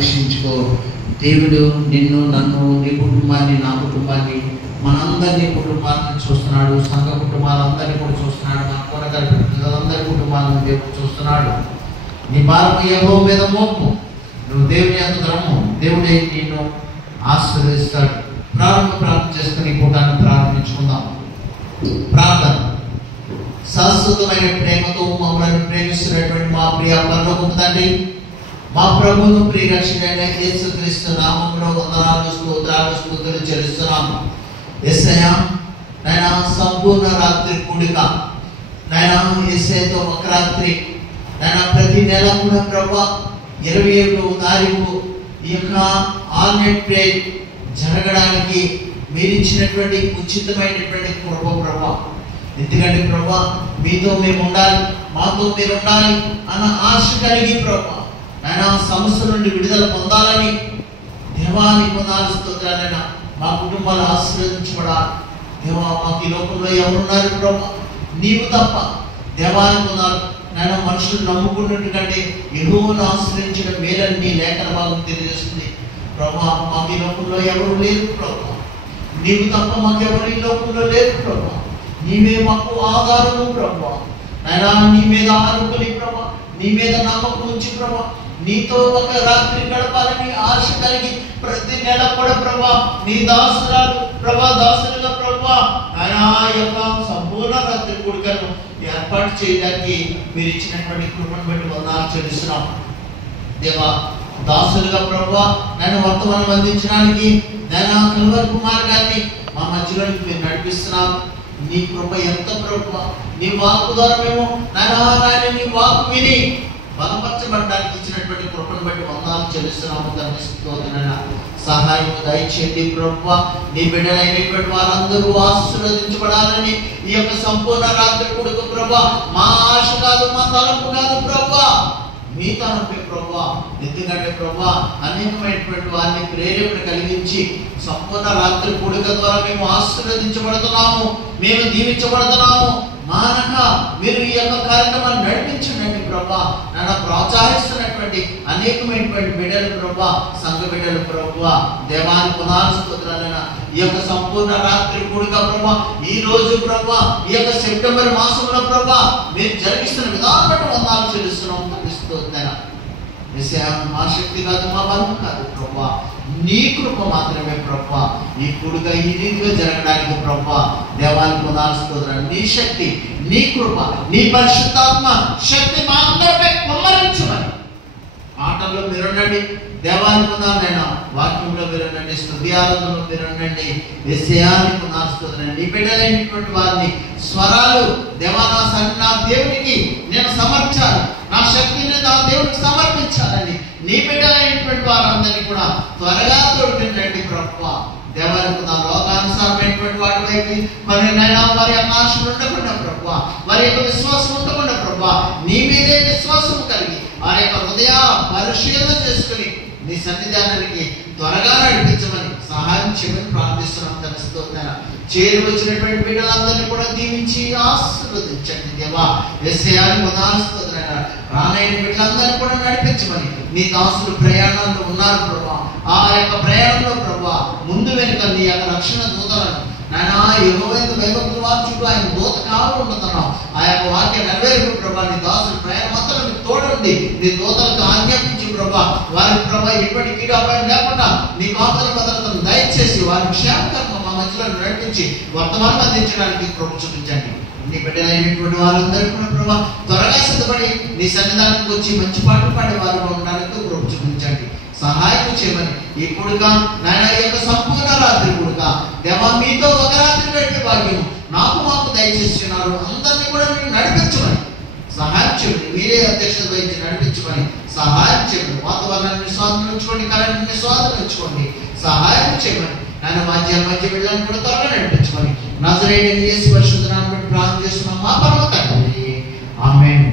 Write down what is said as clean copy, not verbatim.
పరీక్షించుకో. దేవుడు నిన్ను, నన్ను, నీ కుటుంబాన్ని, నా కుటుంబాన్ని, మనందరినీ కుటుంబాలను చూస్తున్నాడు. సంఘ కుటుంబాలందరినీ కూడా చూస్తున్నాడు. మన కూరగాయల పిల్లలందరి కుటుంబాలను దేవుడు చూస్తున్నాడు. నీ భారము యెహోవా మీద మోపు, నువ్వు దేవుని యందు నమ్ము, దేవుడే నిన్ను ఆశీర్వదిస్తాడు. ప్రార్థన చేసుకుని కూటాన్ని ప్రారంభించుకుందాం. ప్రార్థన. శాశ్వతమైన ప్రేమతో మమ్మల్ని ప్రేమిస్తున్నటువంటి మా ప్రియ పరలోకపు తండ్రి, మా ప్రభువును ప్రియ రక్షకుడైన యేసుక్రీస్తు నామములో వందనాలు, స్తోత్రాలు, స్తుతులు చెల్లిస్తున్నాము. యేసయ్యా, నాయనా సంపూర్ణ రాత్రి కూడిక, నాయనా యేసయ్యతో ఒక రాత్రి, నాయనా ప్రతి నెల కూడా ప్రభా 27వ తారీఖు ఈ యొక్క ఆల్నైట్ ప్రేయర్ జరగడానికి మీరు ఇచ్చినటువంటి ఉచితమైనటువంటి కృప ప్రభా. ఎందుకంటే ప్రభా, మీతో మేము ఉండాలి, మాతో మీరు ఉండాలి అన్న ఆశ కలిగి ప్రభా, నాయనా సమస్య నుండి విడుదల పొందాలని దేవానికి పొందాలి. స్తోత్రాలైనా మా కుటుంబాలు ఆశీర్వదించబడాలి. దేవా, మాకు ఈ లోకంలో ఎవరున్నారు ప్రభా? నీవు తప్ప. దేవానికి పొందాలి. నాయన మనుషులు నమ్ముకున్నట్టుకంటే యెహోవాను ఆశ్రయించడం మేలని నీ లేఖన భాగం తెలియజేస్తుంది ప్రభా. మాకు ఈ లోకంలో ఎవరు లేరు ప్రభా. నీవు తప్ప మాకెవరు ఈ లోకంలో లేరు ప్రభా. నీవే మాకు ఆధారము ప్రభా. నాయనా నీ మీద ఆనుకుని ప్రభా, నీ మీద నమ్మకం ఉంచి ప్రభా, నీతో ఒక రాత్రి గడపాలని ఆశ కలిగి ప్రతి నెల కూడా ప్రభా నీ దాసురాలు ప్రభా, దాసులుగా ప్రభా నాయనా యొక్క సంపూర్ణ రాత్రి కూడికను ఏర్పాటు చేయడానికి మీరు ఇచ్చినటువంటి కృపను బట్టి వందనాలు చెల్లిస్తున్నాం. దేవా, దాసులుగా ప్రభా నన్ను వర్తమానం అందించడానికి నాయనా కల్వరి కుమార్ గారిని మా మధ్యలోనికి మీరు నడిపిస్తున్నాం. నీ కృప ఎంత ప్రభా, నీ వాక్కు ద్వారా మేము నాయన నీ వాక్కు విని బలపరచబడడానికి ఇచ్చినటువంటి కృపను బట్టి వందనాలు చెల్లిస్తున్నాము. ధన్యస్తున్నా సహాయం దయచేయండి ప్రభా. నీ బిడ్డలైనటువంటి వారందరూ ఆశీర్వదించబడాలని ఈ యొక్క సంపూర్ణ రాత్రి కూడిక ప్రభా మా ఆశ కాదు, మా తలంపు కాదు ప్రభా, మీ తలంపే ప్రభా. ఎందుకంటే ప్రభా అనేకమైనటువంటి వారిని ప్రేరేపణ కలిగించి సంపూర్ణ రాత్రి కూడిక ద్వారా మేము ఆశీర్వదించబడుతున్నాము, మేము దీవించబడుతున్నాము. మానక మీరు ఈ యొక్క కార్యక్రమాన్ని నడిపించండి ప్రభా. నన్ను ప్రోత్సహిస్తున్నటువంటి అనేకమైనటువంటి బిడ్డలు ప్రభా, సంఘ బిడ్డలు ప్రభా, దేవానికి పునాది స్తోత్రాలైన ఈ యొక్క సంపూర్ణ రాత్రి కూడిక ప్రభా ఈ రోజు ప్రభా ఈ యొక్క సెప్టెంబర్ మాసంలో ప్రభా మీరు జరిగిస్తున్న విధానం బట్టి వందనాలు చెల్లిస్తున్నాము. మా శక్తి కాదు, మా బలం కాదు ప్రభా, నీ కృప మాత్రమే ప్రభా. ఈ కూడిక ఈ రీతిగా జరగడానికి ప్రభా దేవానికి పునాది నీ శక్తి, నీ కృప, నీ పరిశుద్ధాత్మ శక్తి మా అందరిపై కుమ్మరించమని మాటల్లో మీరుండండి. దేవానికి పునాదైనా వాక్యంలో మీరుండండి, స్తుతి ఆరాధనలో మీరుండండి. విషయానికి పునాది నీ బిడ్డలైనటువంటి వారిని స్వరాలు దేవా నా దేవునికి నేను సమర్చాలి, నా శక్తిని నా దేవునికి సమర్పించాలని నీ బిడ్డలైనటువంటి వారందరినీ కూడా త్వరగా తోడుకుండండి ప్రభా. దేవానికి నా లోకానుసారమైనటువంటి వాటి వైపు మరి నైనా వారి యొక్క ఆశలు ఉండకుండా ప్రభా, వారి యొక్క విశ్వాసం ఉండకుండా ప్రభా, నీ మీదే విశ్వాసం కలిగి వారి యొక్క హృదయ పరిశీలన చేసుకుని నీ సన్నిధానానికి త్వరగా నడిపించమని సహాయం చేయమని ప్రార్థిస్తున్నాం. తెలుస్తున్నా చేరి వచ్చినటువంటి బిడ్డలందరినీ కూడా దీవించి ఆశీర్వదించండి దేవా. విషయాన్ని ఉదాహరిస్తున్నా రానైన బిడ్డలందరినీ కూడా నడిపించమని నీ దాసులు ప్రయాణంలో ఉన్నారు ప్రభా. ఆ యొక్క ప్రయాణంలో ప్రభా ముందు వెనుక నీ యొక్క రక్షణ దూతలను నాయనా యెహోవాకు భయభక్తులు వార్చుకు ఆయన దూత కావాలి ఉంటున్నావు. ఆ యొక్క వాక్య నెరవేరు ప్రభా నీ దాసులు ప్రయాణం అంతా నీకు తోడండి, నీ దూతలకు ఆజ్ఞాపించి ప్రభా వారి ప్రభా ఎటువంటి కీడు అపాయం లేకుండా నీ కాపుదల భద్రతను దయచేసి వారి క్షేమకరంగా మా మధ్యలో నడిపించి వర్తమానం అందించడానికి కృప చూపించండి. నీ బిడ్డలైనటువంటి వారందరూ కూడా ప్రభా త్వరగా సిద్ధపడి నీ సన్నిధానానికి వచ్చి మంచి పాటలు పాడే వారు ఉండడానికి కృప చూపించండి, సహాయం చేయమని. ఈ కూడిక నాయన యొక్క సంపూర్ణ రాత్రి కూడిక దేవా మీతో ఒక రాత్రి గడిపే భాగ్యం నాకు మాకు దయచేస్తున్నారు. అందరినీ కూడా మీరు నడిపించమని సహాయం చేయండి. మీరే అధ్యక్షత వహించి నడిపించమని సహాయం చేయండి. వాతావరణాన్ని స్వాధీనం ఉంచుకోండి, కరెంట్ని స్వాధీనం ఉంచుకోండి, సహాయం చేయమని. నన్ను మధ్య బిడ్డలను కూడా త్వరగా నడిపించమని నజరేయుడైన యేసు పరిశుద్ధ నామములో ప్రార్థన చేస్తున్నాం మా పరమ తండ్రి. ఆమేన్.